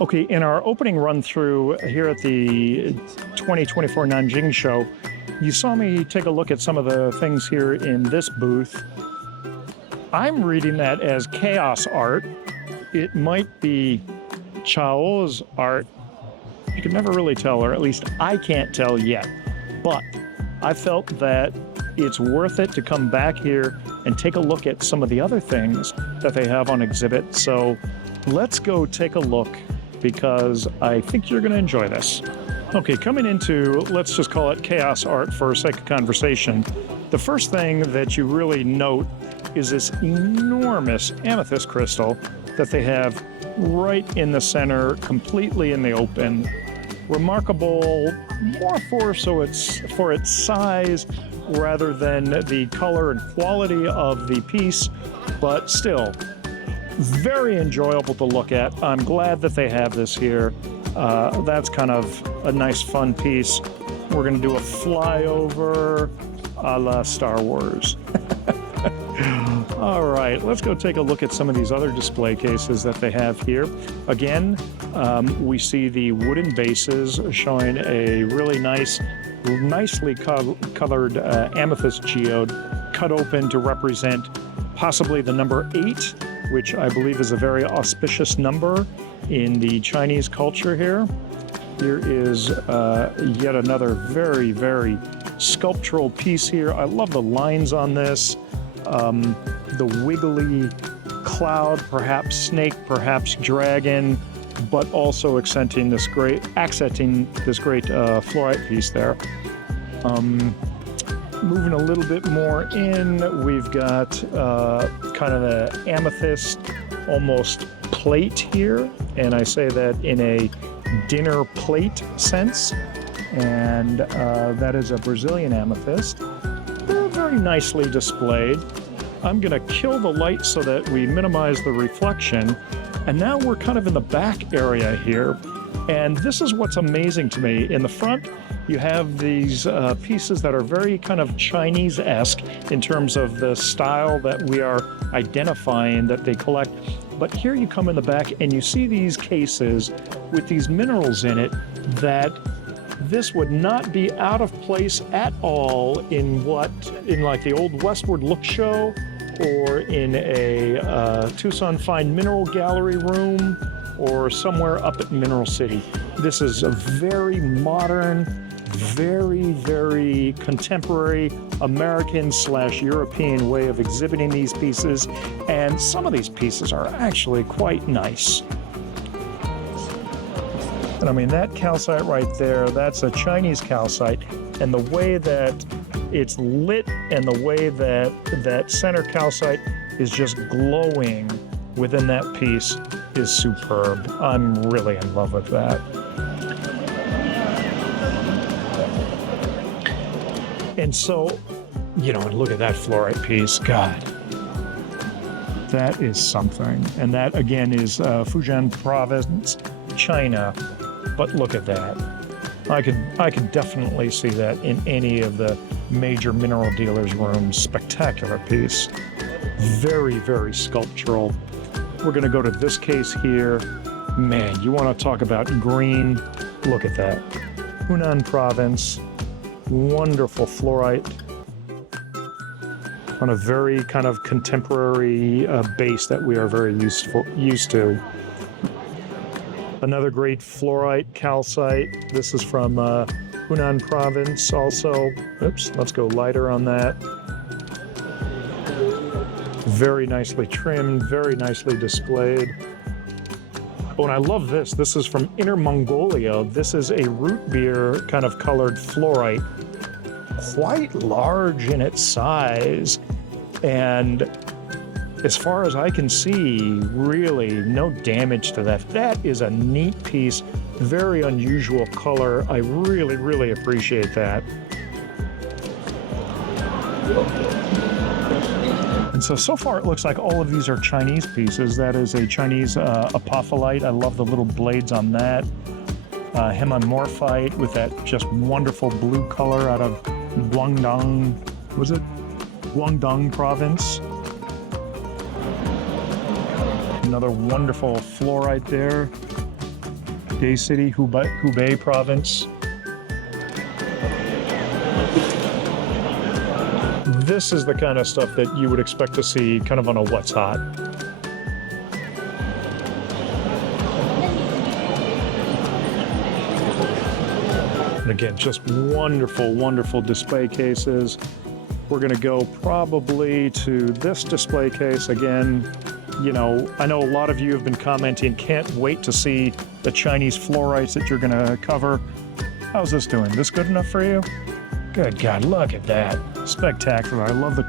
Okay, in our opening run through here at the 2024 Nanjing Show, you saw me take a look at some of the things here in this booth. I'm reading that as chaos art. It might be Chao's art. You can never really tell, or at least I can't tell yet. But I felt that it's worth it to come back here and take a look at some of the other things that they have on exhibit. So let's go take a look, because I think you're going to enjoy this. Okay, coming into, let's just call it chaos art for sake of conversation, the first thing that you really note is this enormous amethyst crystal that they have right in the center, completely in the open. Remarkable, more for its size rather than the color and quality of the piece, but still very enjoyable to look at. I'm glad that they have this here. That's kind of a nice fun piece. We're going to do a flyover a la Star Wars. All right, let's go take a look at some of these other display cases that they have here. Again, we see the wooden bases showing a really nicely colored amethyst geode cut open to represent possibly the number 8, which I believe is a very auspicious number in the Chinese culture here. Here is yet another very, very sculptural piece here. I love the lines on this. The wiggly cloud, perhaps snake, perhaps dragon, but also accenting this great fluorite piece there. Moving a little bit more in, we've got kind of an amethyst almost plate here, and I say that in a dinner plate sense, and that is a Brazilian amethyst. They're very nicely displayed. I'm going to kill the light so that we minimize the reflection, and now we're kind of in the back area here, and this is what's amazing to me. In the front, you have these pieces that are very kind of Chinese-esque in terms of the style that we are identifying that they collect. But here you come in the back and you see these cases with these minerals in it that this would not be out of place at all in like the old Westward Look show or in a Tucson Fine Mineral Gallery room or somewhere up at Mineral City. This is a very modern, very, very contemporary American/European way of exhibiting these pieces, and some of these pieces are actually quite nice. And I mean, that calcite right there, that's a Chinese calcite, and the way that it's lit and the way that that center calcite is just glowing within that piece is superb. I'm really in love with that. And so, you know, look at that fluorite piece. God, that is something. And that, again, is Fujian Province, China. But look at that. I could definitely see that in any of the major mineral dealers' rooms. Spectacular piece. Very, very sculptural. We're going to go to this case here. Man, you want to talk about green? Look at that. Hunan Province. Wonderful fluorite on a very kind of contemporary base that we are very used to. Another great fluorite calcite. This is from Hunan Province also. Oops, let's go lighter on that. Very nicely trimmed, very nicely displayed. Oh, and I love this. This is from Inner Mongolia. This is a root beer kind of colored fluorite. Quite large in its size. And as far as I can see, really no damage to that. That is a neat piece. Very unusual color. I really, really appreciate that. And so far it looks like all of these are Chinese pieces. That is a Chinese apophyllite. I love the little blades on that. Hemimorphite with that just wonderful blue color out of Guangdong, was it? Guangdong Province. Another wonderful fluorite there. Day City, Hubei province. This is the kind of stuff that you would expect to see kind of on a What's Hot. And again, just wonderful, wonderful display cases. We're going to go probably to this display case again. You know, I know a lot of you have been commenting, can't wait to see the Chinese Fluorites that you're going to cover. How's this doing? This good enough for you? Good God, look at that. Spectacular. I love the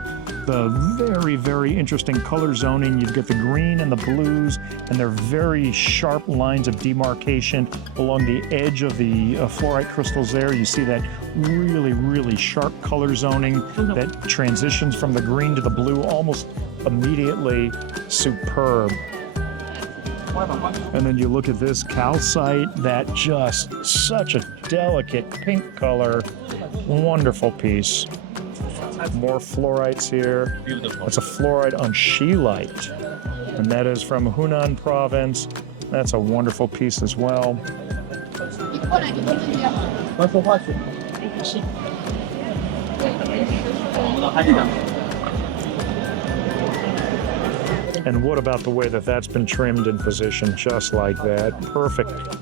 very, very interesting color zoning. You've got the green and the blues, and they're very sharp lines of demarcation along the edge of the fluorite crystals there. You see that really, really sharp color zoning that transitions from the green to the blue almost immediately. Superb. And then you look at this calcite, that just such a delicate pink color. Wonderful piece. More fluorites here. That's a fluorite on scheelite, and that is from Hunan province. That's a wonderful piece as well. And what about the way that that's been trimmed in position, just like that?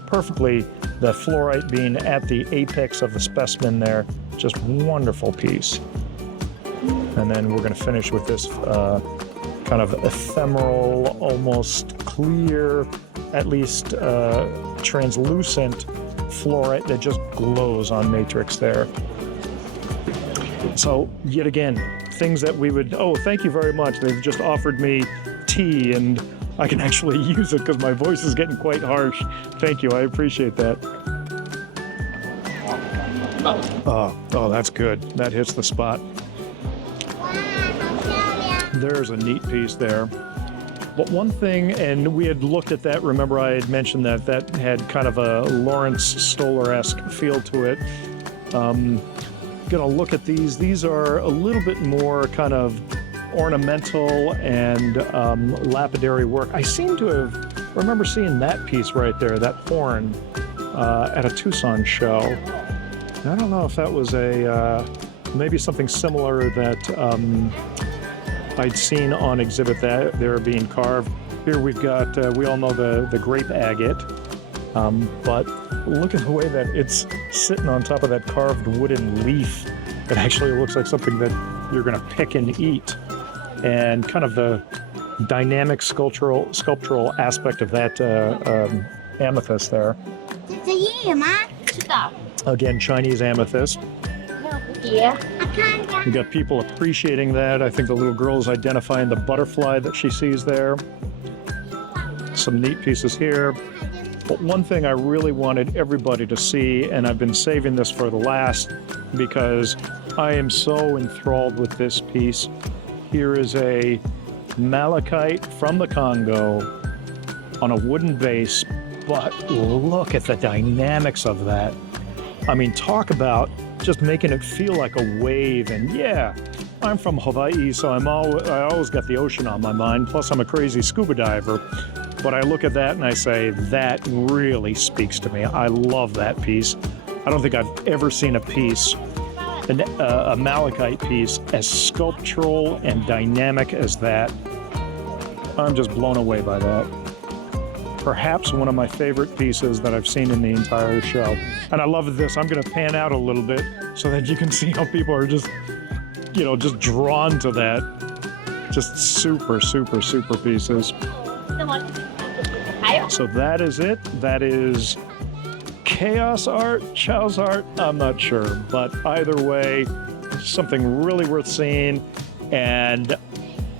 Perfectly, the fluorite being at the apex of the specimen there. Just wonderful piece. And then we're going to finish with this kind of ephemeral, almost clear, at least translucent fluorite that just glows on matrix there. So yet again, things that we would, oh, thank you very much. They've just offered me tea and I can actually use it because my voice is getting quite harsh. Thank you, I appreciate that. Oh, that's good. That hits the spot. There's a neat piece there. But one thing, and we had looked at that, remember I had mentioned that that had kind of a Lawrence Stoller-esque feel to it. Gonna look at these. These are a little bit more kind of ornamental and lapidary work. I seem to remember seeing that piece right there, that horn, at a Tucson show. I don't know if that was maybe something similar that I'd seen on exhibit that they're being carved. Here we've got, we all know the grape agate, but look at the way that it's sitting on top of that carved wooden leaf. It actually looks like something that you're gonna pick and eat. And kind of the dynamic sculptural aspect of that amethyst there. Again, Chinese amethyst. We've got people appreciating that. I think the little girl is identifying the butterfly that she sees there. Some neat pieces here. But one thing I really wanted everybody to see, and I've been saving this for the last because I am so enthralled with this piece. Here is a malachite from the Congo on a wooden base, but look at the dynamics of that. I mean, talk about just making it feel like a wave. And yeah, I'm from Hawaii, so I always got the ocean on my mind. Plus, I'm a crazy scuba diver. But I look at that and I say, that really speaks to me. I love that piece. I don't think I've ever seen a piece, a malachite piece, as sculptural and dynamic as that. I'm just blown away by that. Perhaps one of my favorite pieces that I've seen in the entire show. And I love this. I'm going to pan out a little bit so that you can see how people are just, you know, just drawn to that. Just super, super, super pieces. So that is it. That is chaos art, Chow's art, I'm not sure. But either way, something really worth seeing. And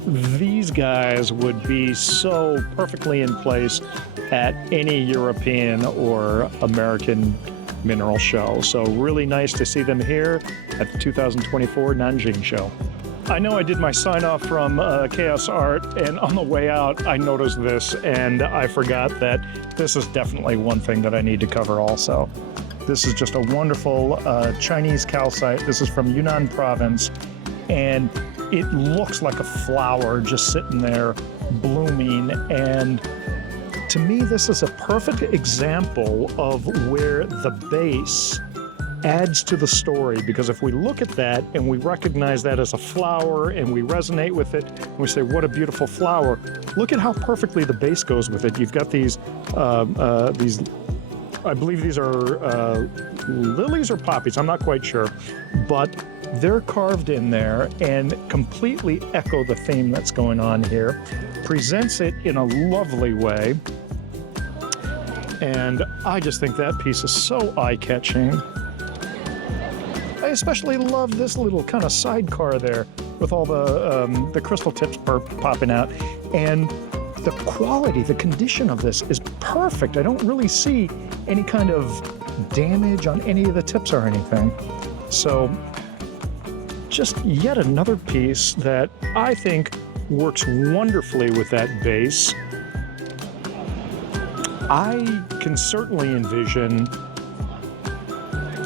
these guys would be so perfectly in place at any European or American mineral show. So really nice to see them here at the 2024 Nanjing Show. I know I did my sign off from Chaos Art, and on the way out I noticed this and I forgot that this is definitely one thing that I need to cover also. This is just a wonderful Chinese calcite. This is from Yunnan province, and it looks like a flower just sitting there blooming, and To me, this is a perfect example of where the base adds to the story, because if we look at that and we recognize that as a flower and we resonate with it and we say, what a beautiful flower, look at how perfectly the base goes with it. You've got these, I believe these are lilies or poppies, I'm not quite sure, but they're carved in there and completely echo the theme that's going on here, presents it in a lovely way. And I just think that piece is so eye-catching. I especially love this little kind of sidecar there with all the crystal tips popping out. And the quality, the condition of this is perfect. I don't really see any kind of damage on any of the tips or anything. So just yet another piece that I think works wonderfully with that base. I can certainly envision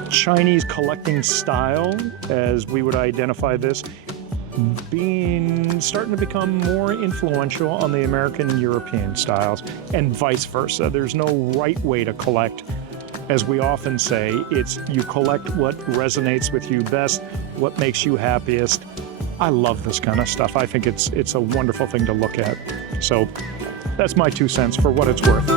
Chinese collecting style, as we would identify this, starting to become more influential on the American and European styles, and vice versa. There's no right way to collect. As we often say, it's you collect what resonates with you best, what makes you happiest. I love this kind of stuff. I think it's a wonderful thing to look at. So that's my 2 cents for what it's worth.